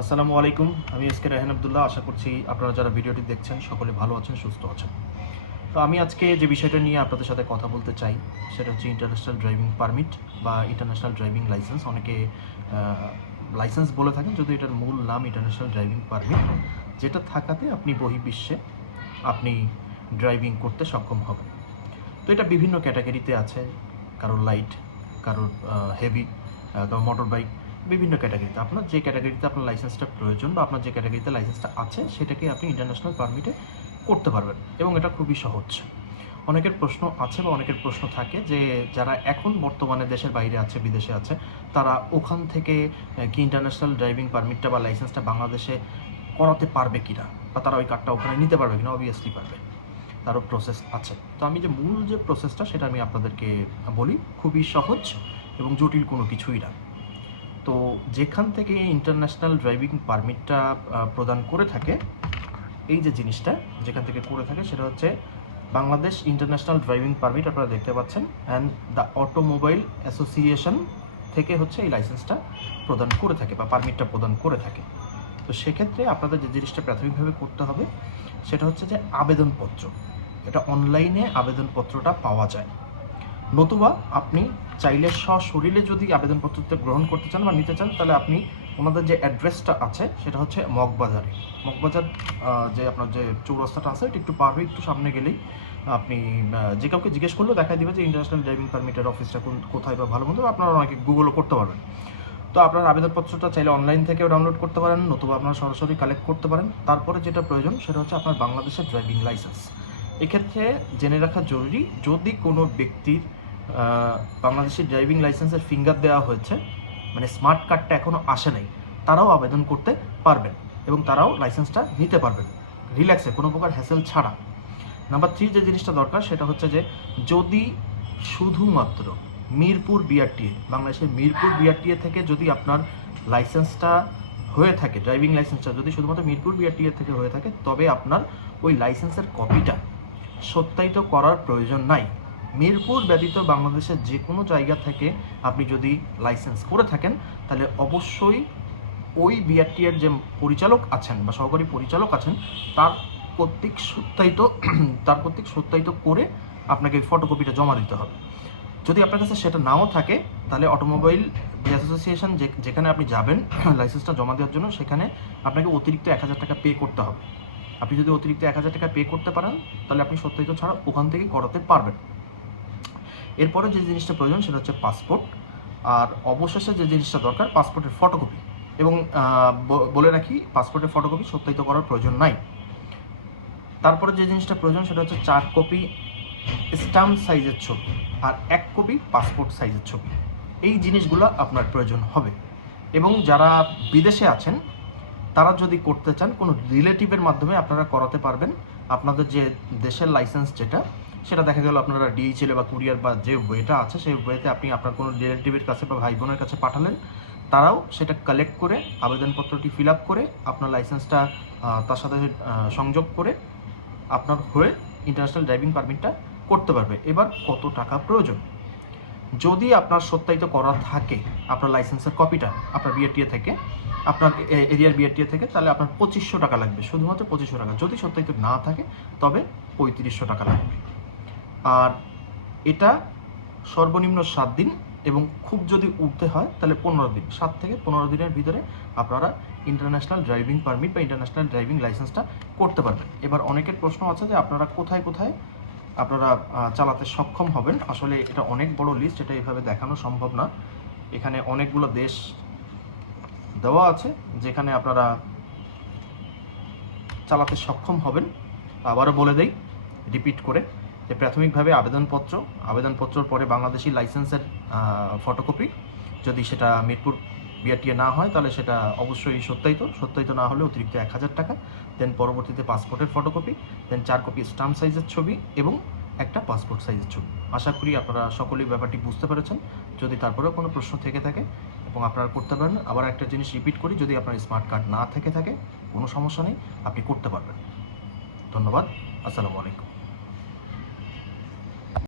আসসালামু আলাইকুম। আমি রায়হান আবদুল্লাহ। আশা করছি আপনারা যারা ভিডিওটি দেখছেন সকলে ভালো আছেন, সুস্থ আছেন। তো আমি আজকে যে বিষয়টা নিয়ে আপনাদের সাথে কথা বলতে চাই সেটা হচ্ছে ইন্টারন্যাশনাল ড্রাইভিং পারমিট বা ইন্টারন্যাশনাল ড্রাইভিং লাইসেন্স। অনেকে লাইসেন্স বলে থাকেন, যদি এটার মূল নাম ইন্টারন্যাশনাল ড্রাইভিং পারমিট, যেটা থাকাতে আপনি বহির্বিশ্বে আপনি ড্রাইভিং করতে সক্ষম হবেন। তো এটা বিভিন্ন ক্যাটাগরিতে আছে, কারোর লাইট, কারোর হেভি, কারোর মোটর বাইক, বিভিন্ন ক্যাটাগরিতে। আপনার যে ক্যাটাগরিতে আপনার লাইসেন্সটা প্রয়োজন বা আপনার যে ক্যাটাগরিতে লাইসেন্সটা আছে সেটাকে আপনি ইন্টারন্যাশনাল পারমিটে করতে পারবেন, এবং এটা খুবই সহজ। অনেকের প্রশ্ন আছে বা অনেকের প্রশ্ন থাকে যে যারা এখন বর্তমানে দেশের বাইরে আছে, বিদেশে আছে, তারা ওখান থেকে কি ইন্টারন্যাশনাল ড্রাইভিং পারমিটটা বা লাইসেন্সটা বাংলাদেশে করাতে পারবে কিনা, বা তারা ওই কার্ডটা ওখানে নিতে পারবে কিনা। অবভিয়াসলি পারবে, তারও প্রসেস আছে। তো আমি যে মূল যে প্রসেসটা সেটা আমি আপনাদেরকে বলি, খুবই সহজ এবং জটিল কোনো কিছুই না। তো যেখান থেকে ইন্টারন্যাশনাল ড্রাইভিং পারমিটটা প্রদান করে থাকে, এই যে জিনিসটা যেখান থেকে করে থাকে সেটা হচ্ছে বাংলাদেশ ইন্টারন্যাশনাল ড্রাইভিং পারমিট। আপনারা দেখতে পাচ্ছেন, অ্যান্ড দ্য অটোমোবাইল অ্যাসোসিয়েশন থেকে হচ্ছে এই লাইসেন্সটা প্রদান করে থাকে বা পারমিটটা প্রদান করে থাকে। তো সেক্ষেত্রে আপনাদের যে জিনিসটা প্রাথমিকভাবে করতে হবে সেটা হচ্ছে যে আবেদনপত্র। এটা অনলাইনে আবেদনপত্রটা পাওয়া যায়, নতুবা আপনি চাইলে সশরীরে যদি আবেদনপত্রটা গ্রহণ করতে চান বা নিতে চান, তাহলে আপনি ওনাদের যে অ্যাড্রেসটা আছে সেটা হচ্ছে মগবাজারে। মগবাজার যে আপনার যে চৌরাস্তাটা আছে, এটা একটু পার হয়ে একটু সামনে গেলেই আপনি যে কাউকে জিজ্ঞেস করলেও দেখা দিবে যে ইন্টারন্যাশনাল ড্রাইভিং পারমিটের অফিসটা কোথায় বা ভালো মন্দ। আপনারা অনেকে গুগলও করতে পারবেন। তো আপনার আবেদনপত্রটা চাইলে অনলাইন থেকেও ডাউনলোড করতে পারেন, নতুবা আপনারা সরাসরি কালেক্ট করতে পারেন। তারপরে যেটা প্রয়োজন সেটা হচ্ছে আপনার বাংলাদেশের ড্রাইভিং লাইসেন্স। এক্ষেত্রে জেনে রাখা জরুরি, যদি কোনো ব্যক্তির বাংলাদেশের ড্রাইভিং লাইসেন্সের ফিঙ্গার দেওয়া হয়েছে, মানে স্মার্ট কার্ডটা এখনও আসে নাই, তারাও আবেদন করতে পারবেন এবং তারাও লাইসেন্সটা নিতে পারবেন রিল্যাক্সে, কোনো প্রকার হ্যাসেল ছাড়া। নাম্বার 3 যে জিনিসটা দরকার সেটা হচ্ছে যে যদি শুধুমাত্র মিরপুর বিআরটিএ, বাংলাদেশের মিরপুর বিআরটিএ থেকে যদি আপনার লাইসেন্সটা হয়ে থাকে, ড্রাইভিং লাইসেন্সটা যদি শুধুমাত্র মিরপুর বিআরটিএ থেকে হয়ে থাকে, তবে আপনার ওই লাইসেন্সের কপিটা সত্যায়িত করার প্রয়োজন নাই। মিরপুর ব্যতীত বাংলাদেশের যে কোনো জায়গা থেকে আপনি যদি লাইসেন্স করে থাকেন, তাহলে অবশ্যই ওই বিআরটিএর যে পরিচালক আছেন বা সহকারী পরিচালক আছেন, তার কর্তৃক সত্যায়িত করে আপনাকে ফটোকপিটা জমা দিতে হবে। যদি আপনার কাছে সেটা নাও থাকে, তাহলে অটোমোবাইল অ্যাসোসিয়েশন যেখানে আপনি যাবেন লাইসেন্সটা জমা দেওয়ার জন্য, সেখানে আপনাকে অতিরিক্ত 1000 টাকা পে করতে হবে। আপনি যদি অতিরিক্ত 1000 টাকা পে করতে পারেন, তাহলে আপনি সত্যায়িত ছাড়া ওখান থেকে করাতে পারবেন। এরপরে যে জিনিসটা প্রয়োজন সেটা হচ্ছে পাসপোর্ট, আর অবশেষে যে জিনিসটা দরকার পাসপোর্টের ফটোকপি। এবং বলে রাখি, পাসপোর্টের ফটোকপি সত্যায়িত করার প্রয়োজন নাই। তারপরে যে জিনিসটা প্রয়োজন সেটা হচ্ছে 4 কপি স্ট্যাম্প সাইজের ছবি আর 1 কপি পাসপোর্ট সাইজের ছবি। এই জিনিসগুলো আপনার প্রয়োজন হবে। এবং যারা বিদেশে আছেন তারা যদি করতে চান, কোনো রিলেটিভের মাধ্যমে আপনারা করাতে পারবেন। আপনাদের যে দেশের লাইসেন্স যেটা, সেটা দেখা গেল আপনারা ডিএইচএল বা কুরিয়ার বা যে ওয়েটা আছে সেই ওয়েতে আপনি আপনার কোনো রিলেটিভের কাছে বা ভাই বোনের কাছে পাঠালেন, তারাও সেটা কালেক্ট করে আবেদনপত্রটি ফিল আপ করে আপনার লাইসেন্সটা তার সাথে সংযোগ করে আপনার হয়ে ইন্টারন্যাশনাল ড্রাইভিং পারমিটটা করতে পারবে। এবার কত টাকা প্রয়োজন? যদি আপনার সত্যায়িত করা থাকে আপনার লাইসেন্সের কপিটা আপনার বিআরটিএ থেকে, আপনার এরিয়ার বিআরটিএ থেকে, তাহলে আপনার 2500 টাকা লাগবে, শুধুমাত্র 2500 টাকা। যদি সত্যায়িত না থাকে তবে 3500 টাকা লাগবে। আর এটা সর্বনিম্ন 7 দিন, এবং খুব যদি উঠতে হয় তাহলে 15 দিন। 7 থেকে 15 দিনের ভিতরে আপনারা ইন্টারন্যাশনাল ড্রাইভিং পারমিট বা ইন্টারন্যাশনাল ড্রাইভিং লাইসেন্সটা করতে পারবেন। এবার অনেকের প্রশ্ন আছে যে আপনারা কোথায় কোথায় আপনারা চালাতে সক্ষম হবেন। আসলে এটা অনেক বড় লিস্ট, এটা এভাবে দেখানো সম্ভব না। এখানে অনেকগুলো দেশ দেওয়া আছে যেখানে আপনারা চালাতে সক্ষম হবেন। আবারও বলে দেই, রিপিট করে, যে প্রাথমিকভাবে আবেদনপত্রর পরে বাংলাদেশি লাইসেন্সের ফটোকপি, যদি সেটা মিরপুর বিআরটিএ না হয় তাহলে সেটা অবশ্যই সত্যায়িত না হলে অতিরিক্ত 1000 টাকা। দেন পরবর্তীতে পাসপোর্টের ফটোকপি, দেন 4 কপি স্ট্যাম্প সাইজের ছবি এবং একটা পাসপোর্ট সাইজের ছবি। আশা করি আপনারা সকলেই ব্যাপারটি বুঝতে পেরেছেন। যদি তারপরেও কোনো প্রশ্ন থেকে থাকে এবং আপনারা করতে পারেন, আবার একটা জিনিস রিপিট করি, যদি আপনার স্মার্ট কার্ড না থেকে থাকে কোনো সমস্যা নেই, আপনি করতে পারবেন। ধন্যবাদ। আসসালামু আলাইকুম।